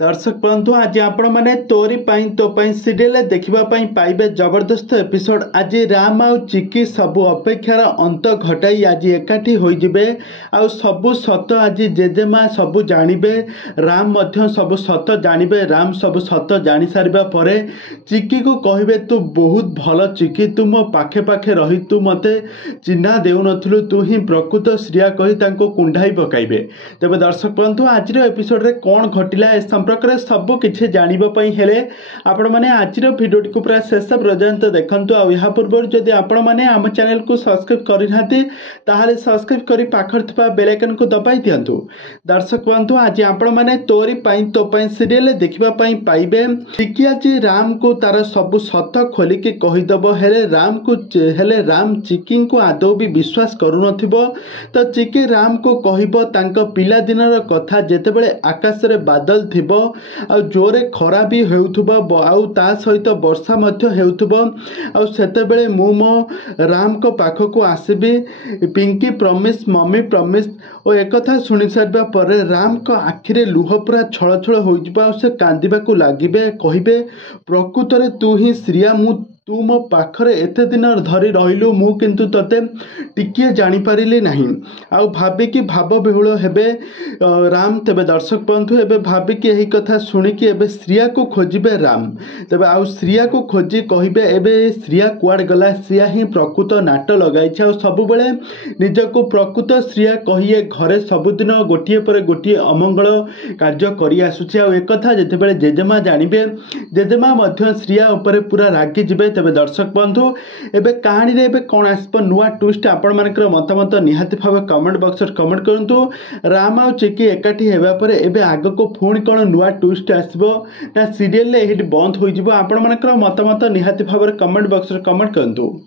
दर्शक बंधु आज आपण मैंने तोरी पाई तो पाई सीरियल देखा पाइबे जबरदस्त एपिसोड। आज राम आउ चिकी सबू अपेक्षार अंत घटाई आज एकाठी होइजिबे। आउ सबू सत आज जेजेमा सबू जानिबे, राम मध्य सबू सत जानिबे। राम सबू सत जानी सारिबा परे चिकी को कहिबे तू बहुत भल चिकी, तू मो पाखे पाखे रही तू मते चिन्हा देउनथलु, तू ही प्रकृत श्रिया कही तांको कुंडाई पकाइबे। तेबे दर्शक बंधु आज एपिसोड रे कोन घटिला ए प्रकार सबू किसी जानापी हेले आपण मैंने आज भिडियो टी पूरा शेष पर्यंत देखंतु। आ या पूर्व जदि आपण मैंने आम चैनल को सब्सक्राइब करना ताहले सब्सक्राइब करी पाखर थिबा बेल आइकन को दबाई दियंतु। दर्शक बंधु आज आपण मैंने तोरी पाई तो पाई सीरियल देखा पाइबे चिकी आज राम को तार सबू सत खोलिकी कहीदेव। हेले राम चिकी को आदौ भी विश्वास करू नथिबो। तो चिकी राम को कहबो तांको पिला दिनर कथा जेतेबेले आकाश रे बादल थिबो आ जोरे खरा भी हेउथुबो आउ ता सहित वर्षा मध्य हेउथुबो आ सेतेबेले मु मो राम को पाख को आसीबी, पिंकी प्रॉमिस मम्मी प्रॉमिस। और एक कथा सुनि सारिबा परे राम को आखिरे लुह पूरा छळ छळ होइजबा आ से कांदिबा को लागिबे, कहिबे प्रकृत रे तू ही श्रिया, मु तू मो पाखरे एते दिन धरी रहिलु, मु किंतु तते टिकिए जानी पारिली नाही। आउ भाबिकी भाव विहुल हेबे राम। तेबे दर्शक बंधु एबे भाबिकी एही कथा सुनिकी एबे श्रिया को खोजिबे राम। तेबे आउ श्रिया को खोजी कहिबे एबे श्रिया कुआड गला, श्रिया ही प्रकृत नाट लगाइछ आ सबु बेले निजको प्रकृत श्रिया कहिए घरे सबुदिन गोटिए पर गोटिए अमंगल कार्य करि आसुछि। आ एक कथा जेतेबेले जेजेमा जानिबे, जेजेमा मध्य श्रिया ऊपर पूरा रागी जिबे। तेबे दर्शक बंधु एबे कहानी रे एबे कोन आसप नुआ ट्विस्ट आपण मानकर मतामत निहाती भाव कमेंट बॉक्स रे कमेंट करंतु। राम आ चिकी एकाठी हेबा परे एबे आगो को पुणी कोन नुआ ट्विस्ट आसबो ना सीरियल ले एही बंद होई जिवो? आपण मानकर मतामत निहाती भाव कमेंट बॉक्स रे कमेंट करंतु।